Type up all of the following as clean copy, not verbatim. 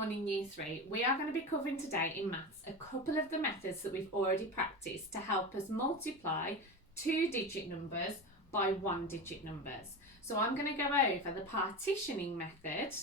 morning year 3. We are going to be covering today in maths a couple of the methods that we've already practiced to help us multiply 2-digit numbers by 1-digit numbers. So I'm going to go over the partitioning method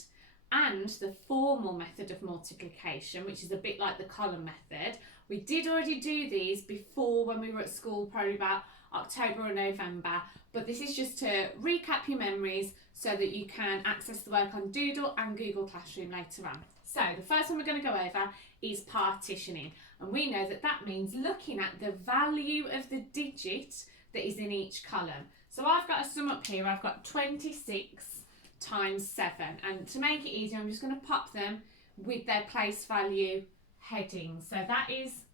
and the formal method of multiplication, which is a bit like the column method. We did already do these before when we were at school, probably about October or November, but this is just to recap your memories so that you can access the work on Doodle and Google Classroom later on. So the first one we're going to go over is partitioning, and we know that that means looking at the value of the digit that is in each column. So I've got a sum up here. I've got 26 times 7, and to make it easier I'm just going to pop them with their place value heading. So that is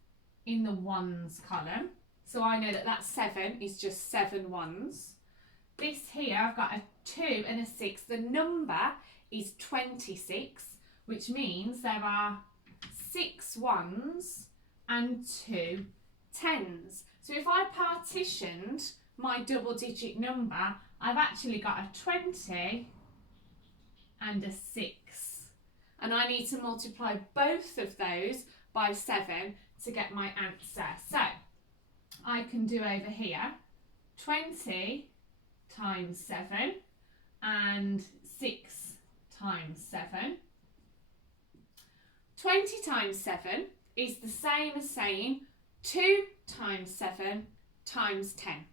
in the ones column, so I know that that 7 is just 7 ones. This here, I've got a 2 and a 6. The number is 26, which means there are 6 ones and 2 tens. So if I partitioned my double digit number, I've actually got a 20 and a 6. And I need to multiply both of those by 7 to get my answer. So I can do over here 20 times 7 and 6 times 7. 20 times 7 is the same as saying 2 times 7 times 10.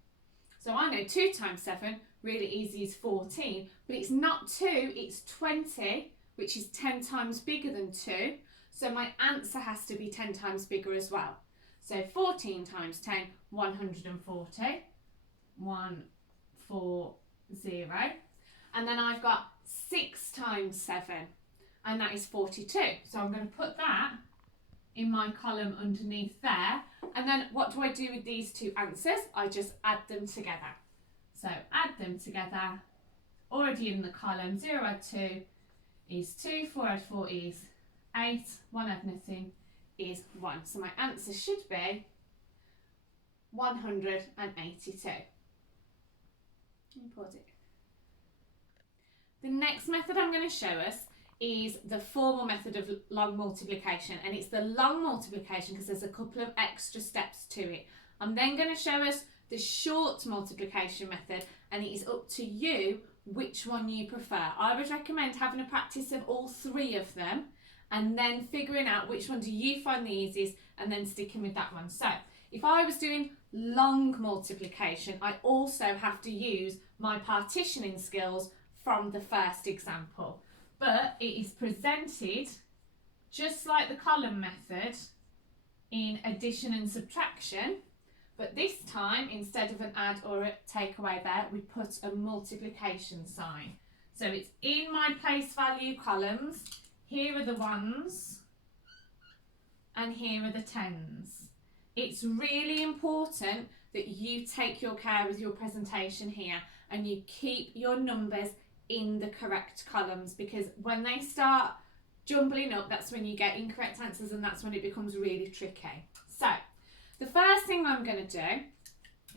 So I know 2 times 7, really easy, is 14, but it's not 2, it's 20, which is 10 times bigger than 2. So my answer has to be 10 times bigger as well. So 14 times 10, 140, 140. And then I've got 6 times 7, and that is 42. So I'm going to put that in my column underneath there. And then what do I do with these two answers? I just add them together. So add them together, already in the column. 0 add 2 is 2, 4 add 4 is 8, 1 add nothing is 1. So my answer should be 182. Pause it. The next method I'm going to show us is the formal method of long multiplication, and it's the long multiplication because there's a couple of extra steps to it. I'm then going to show us the short multiplication method, and it is up to you which one you prefer. I would recommend having a practice of all 3 of them and then figuring out which one do you find the easiest and then sticking with that one. So if I was doing long multiplication, I also have to use my partitioning skills from the first example. But it is presented just like the column method in addition and subtraction, but this time instead of an add or a take away there, we put a multiplication sign. So it's in my place value columns. Here are the ones and here are the tens. It's really important that you take your care with your presentation here and you keep your numbers in the correct columns, because when they start jumbling up, that's when you get incorrect answers and that's when it becomes really tricky. So the first thing I'm going to do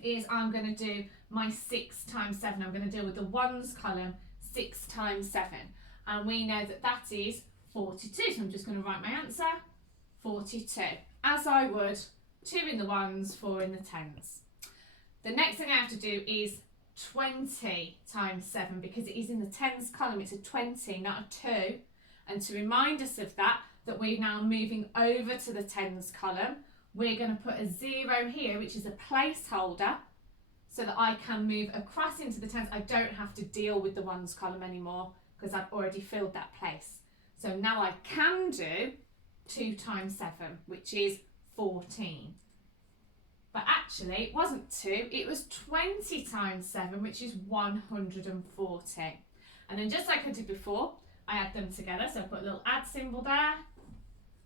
is I'm going to do my 6 times 7. I'm going to deal with the ones column, 6 times 7, and we know that that is 42. So I'm just going to write my answer, 42, as I would 2 in the ones, 4 in the tens. The next thing I have to do is 20 times 7, because it is in the tens column. It's a 20, not a 2. And to remind us of that we're now moving over to the tens column, we're going to put a 0 here, which is a placeholder, so that I can move across into the tens. I don't have to deal with the ones column anymore because I've already filled that place. So now I can do 2 times 7, which is 14. But actually it wasn't 2, it was 20 times 7, which is 140. And then just like I did before, I add them together. So I put a little add symbol there,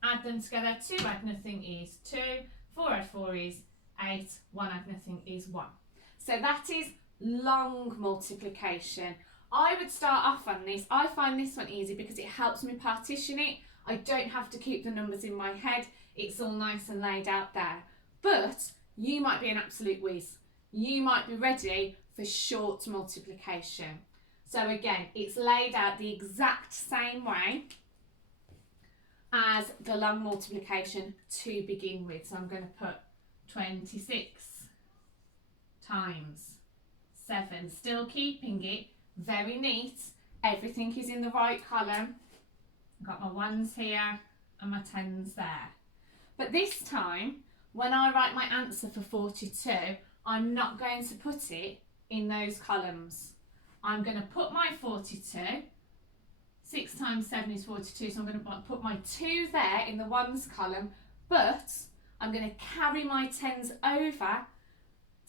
add them together. 2 add nothing is 2, 4 add 4 is 8, 1 add nothing is 1. So that is long multiplication. I would start off on this. I find this one easy because it helps me partition it. I don't have to keep the numbers in my head. It's all nice and laid out there. But you might be an absolute whiz. You might be ready for short multiplication. So again, it's laid out the exact same way as the long multiplication to begin with. So I'm going to put 26 times 7, still keeping it very neat. Everything is in the right column. I've got my ones here and my tens there. But this time, when I write my answer for 42, I'm not going to put it in those columns. I'm going to put my 42, 6 times 7 is 42, so I'm going to put my 2 there in the ones column, but I'm going to carry my tens over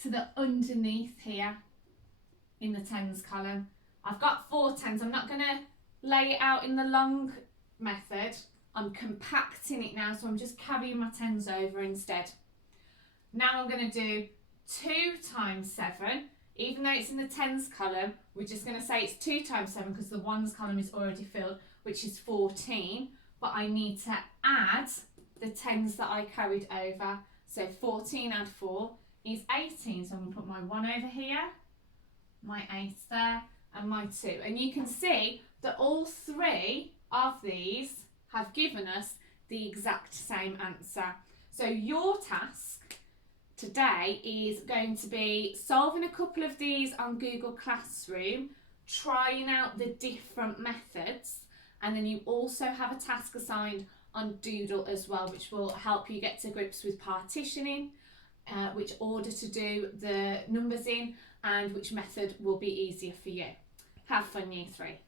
to the underneath here in the tens column. I've got 4 tens. I'm not going to lay it out in the long method. I'm compacting it now, so I'm just carrying my tens over instead. Now I'm going to do 2 times 7. Even though it's in the tens column, we're just going to say it's 2 times 7 because the ones column is already filled, which is 14. But I need to add the tens that I carried over. So 14 add 4 is 18. So I'm going to put my 1 over here, my 8 there, and my 2. And you can see that all 3 of these have given us the exact same answer. So your task today is going to be solving a couple of these on Google Classroom, trying out the different methods, and then you also have a task assigned on Doodle as well, which will help you get to grips with partitioning, which order to do the numbers in, and which method will be easier for you. Have fun, Year 3.